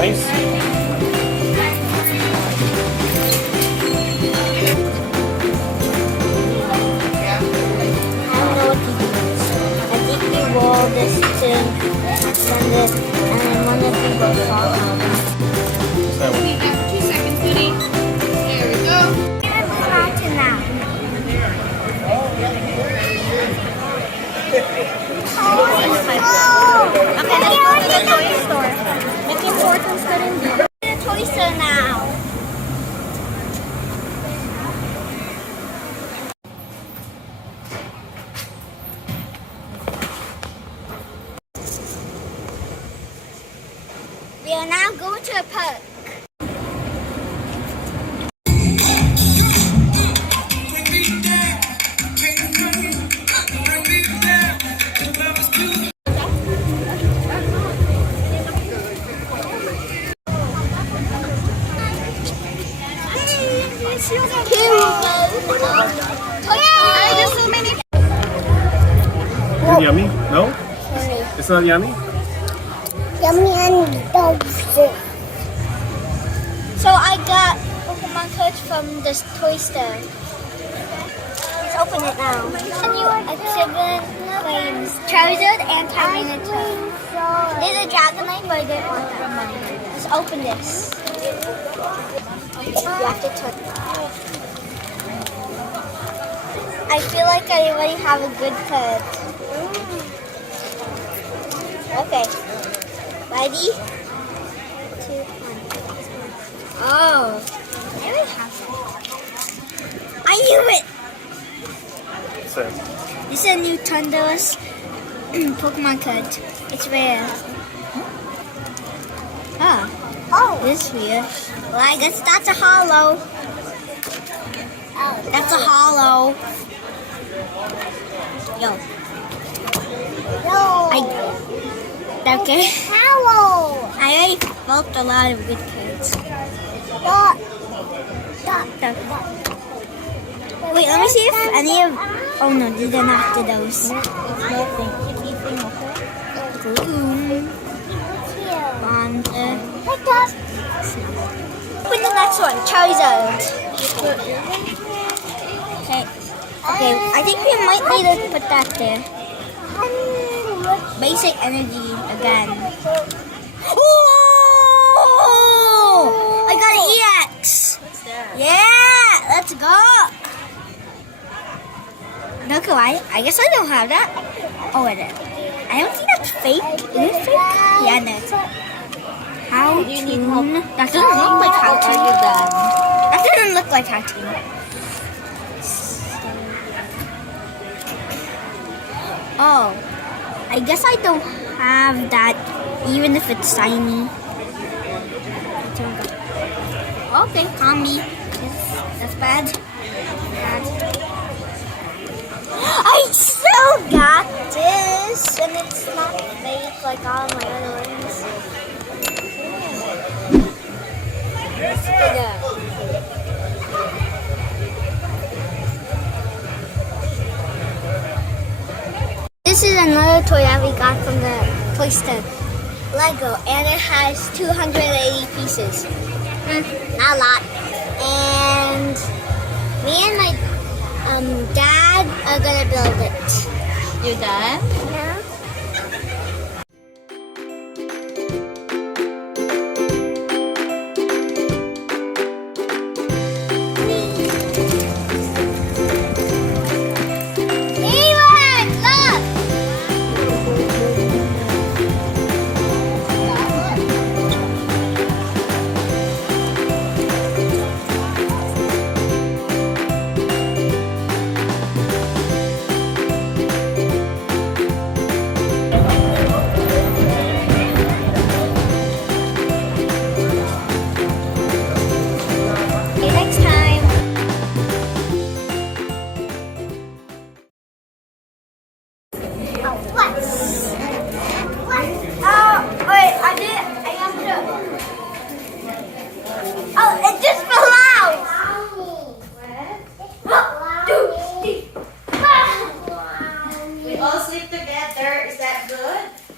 nice? Roll this to send it, and then one of you will fall out. Leave that for 2 seconds, Goody. There we go. And the mountain now. Okay, let's go to the toy store. Make it short instead of deep. The toy store now. We are now going to a park. There's so many. Is it yummy? No? It's not yummy? Yummy and delicious. So I got Pokemon cards from this toy store. Let's open it now. And you exhibit claims Charizard and Tyranitar. There's a Dragonite, but I didn't want that money. Let's open this. You have to touch it. I feel like I already have a good card. Okay. Ready? 2, 1. Oh. I already have that. I knew it! So, This is a new Thunderous Pokemon card. It's rare. Ah. Oh. This is weird. Well, I guess that's a hollow. That's a hollow. Yo. Okay. Hollow. I already felt a lot of good cards. Wait, let me see if any of... Oh no, these are not to those. Gloom. Open the next one, Charizard. Okay. Okay, I think we might need to put that there. Basic energy again. Oh! I got an EX. What's that? Yeah, let's go. No, I guess I don't have that. Oh, it is. I don't think that's fake. Is it fake? Yeah, no. How Do you need help? That doesn't look like how How are you done? That doesn't look like how to. Oh, I guess I don't have that, even if it's tiny. Okay, calm me. That's bad. I still got this, and it's not fake like all my other ones. This is another toy that we got from the toy store. Lego, and it has 280 pieces. Not a lot. And me and my dad are gonna build it. You done? Yeah. We all sleep together. Is that good?